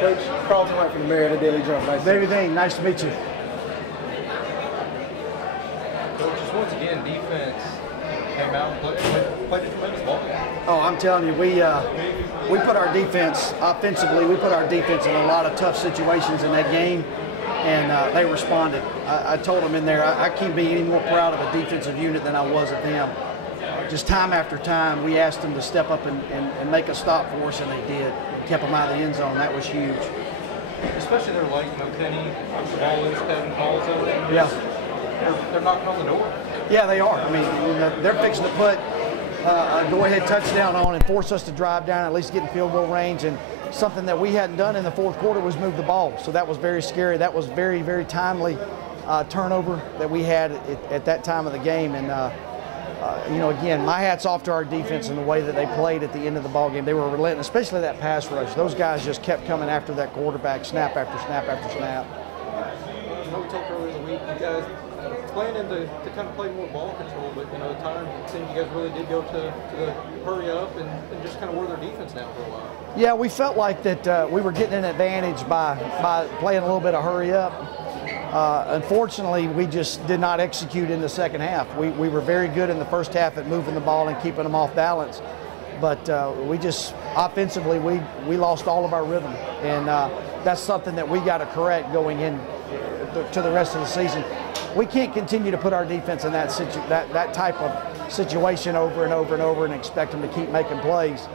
Coach Carlton White from the Marietta Daily Journal. Nice David Dean, nice to meet you. Coach, just once again, defense came out and played a tremendous ball game. Oh, I'm telling you, we put our defense, offensively, we put our defense in a lot of tough situations in that game, and they responded. I told them in there, I can't be any more proud of a defensive unit than I was of them. Just time after time, we asked them to step up and make a stop for us, and they did. Kept them out of the end zone. That was huge. Especially their late, Kenny, Wallace, Kevin Calls over there. Yeah. They're knocking on the door. Yeah, they are. I mean, they're fixing to put a go-ahead touchdown on and force us to drive down, at least get in field goal range. And something that we hadn't done in the fourth quarter was move the ball. So that was very scary. That was very, very timely turnover that we had at that time of the game. And you know, again, my hat's off to our defense and the way that they played at the end of the ball game. They were relentless, especially that pass rush. Those guys just kept coming after that quarterback, snap after snap after snap. You know, we talked earlier in the week, you guys planning to kind of play more ball control, but, you know, at times it seems you guys really did go to the hurry up and just kind of wear their defense down for a while. Yeah, we felt like that we were getting an advantage by playing a little bit of hurry up. Unfortunately, we just did not execute in the second half. We were very good in the first half at moving the ball and keeping them off balance. But we just, offensively, we lost all of our rhythm. And that's something that we got to correct going in to the rest of the season. We can't continue to put our defense in that type of situation over and over and over and expect them to keep making plays.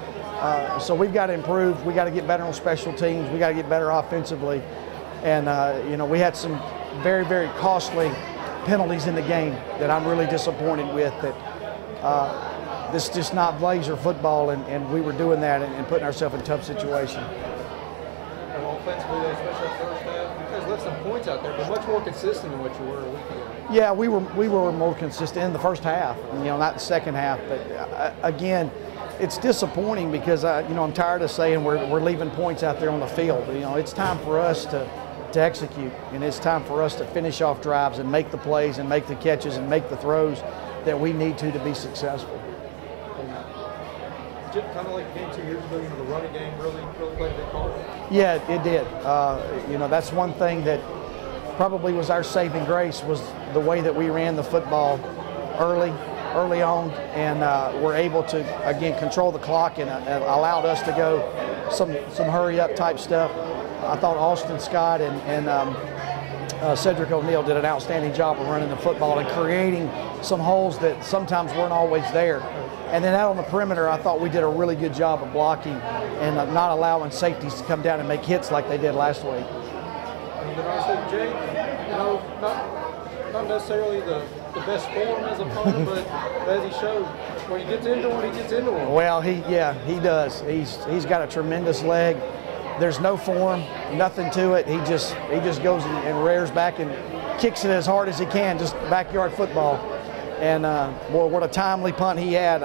So we've got to improve. We got to get better on special teams. We got to get better offensively. And you know, we had some very, very costly penalties in the game that I'm really disappointed with. That this is just not Blazer football, and we were doing that and putting ourselves in a tough situation. Well, offensively, especially the first half, you guys left some points out there, but much more consistent than what you were a week ago. Yeah, we were more consistent in the first half, you know, not the second half. But again, it's disappointing because you know, I'm tired of saying we're leaving points out there on the field. You know, it's time for us to execute, and it's time for us to finish off drives and make the plays and make the catches and make the throws that we need to be successful. Kind of like the game 2 years ago, you know, the running game really played a big part. Yeah, it did. You know, that's one thing that probably was our saving grace, was the way that we ran the football early on, and were able to, again, control the clock and allowed us to go some hurry up type stuff. I thought Austin Scott and Cedric O'Neal did an outstanding job of running the football and creating some holes that sometimes weren't always there. And then out on the perimeter, I thought we did a really good job of blocking and not allowing safeties to come down and make hits like they did last week. And then also, Jay, you know, not necessarily the best form as a opponent, but as he showed, when he gets into one, he gets into one. Well, he does. He's got a tremendous leg. There's no form, nothing to it. He just goes and rears back and kicks it as hard as he can, just backyard football. And boy, what a timely punt he had.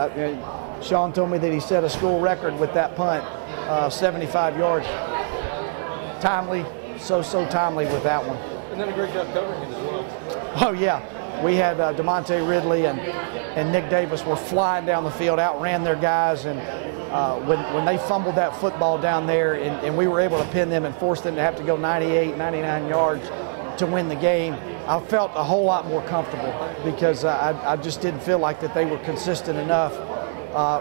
Sean told me that he set a school record with that punt, 75 yards. Timely, so timely with that one. And then a great job covering it as well. Oh yeah, we had DeMonte Ridley and Nick Davis were flying down the field, outran their guys, and when they fumbled that football down there and we were able to pin them and force them to have to go 98, 99 yards to win the game, I felt a whole lot more comfortable because I just didn't feel like that they were consistent enough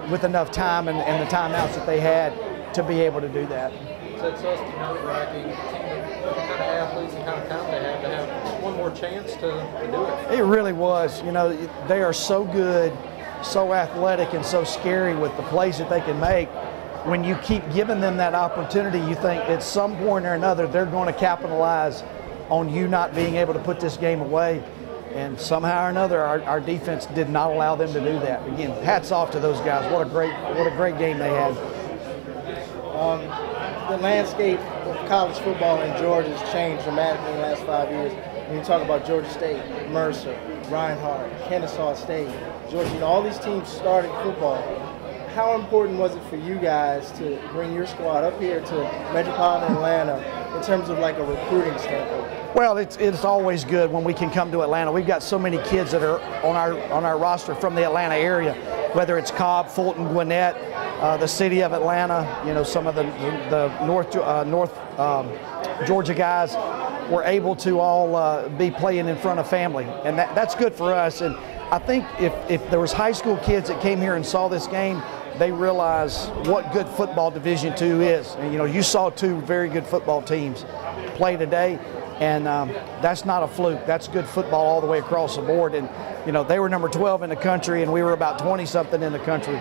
with enough time and the timeouts that they had to be able to do that. So it's just nerve-wracking, the kind of athletes and kind of talent they have to have one more chance to do it. It really was. You know, they are so good, so athletic, and so scary with the plays that they can make. When you keep giving them that opportunity, you think at some point or another they're going to capitalize on you not being able to put this game away. And somehow or another, our defense did not allow them to do that. Again, hats off to those guys. What a great game they had. The landscape of college football in Georgia has changed dramatically in the last 5 years. When you talk about Georgia State, Mercer, Reinhardt, Kennesaw State, Georgia, you know, all these teams started football. How important was it for you guys to bring your squad up here to metropolitan Atlanta in terms of like a recruiting standpoint? Well, it's always good when we can come to Atlanta. We've got so many kids that are on our roster from the Atlanta area, whether it's Cobb, Fulton, Gwinnett, the city of Atlanta, you know, some of the North Georgia guys were able to all be playing in front of family, and that's good for us. And I think if there was high school kids that came here and saw this game, they realize what good football Division II is. And, you know, you saw two very good football teams play today, and that's not a fluke. That's good football all the way across the board. And, you know, they were number 12 in the country, and we were about 20-something in the country.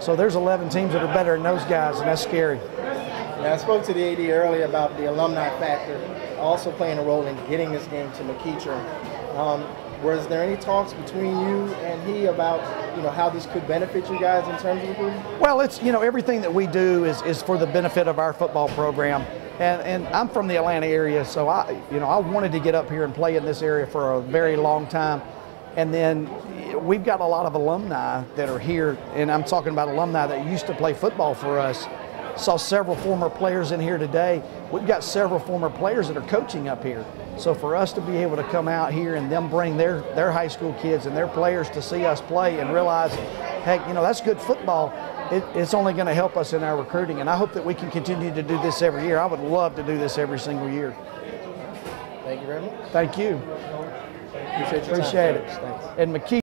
So there's 11 teams that are better than those guys, and that's scary. Now, I spoke to the AD earlier about the alumni factor also playing a role in getting this game to McEachern. Was there any talks between you and he about, you know, how this could benefit you guys in terms of recruiting? Well, it's, you know, everything that we do is for the benefit of our football program. And I'm from the Atlanta area, so I wanted to get up here and play in this area for a very long time. And then we've got a lot of alumni that are here, and I'm talking about alumni that used to play football for us. Saw several former players in here today. We've got several former players that are coaching up here. So for us to be able to come out here and them bring their high school kids and their players to see us play and realize, heck, you know, that's good football. It's only going to help us in our recruiting, and I hope that we can continue to do this every year. I would love to do this every single year. Thank you very much. Thank you. Appreciate your time. Appreciate it. Thanks. And McKee.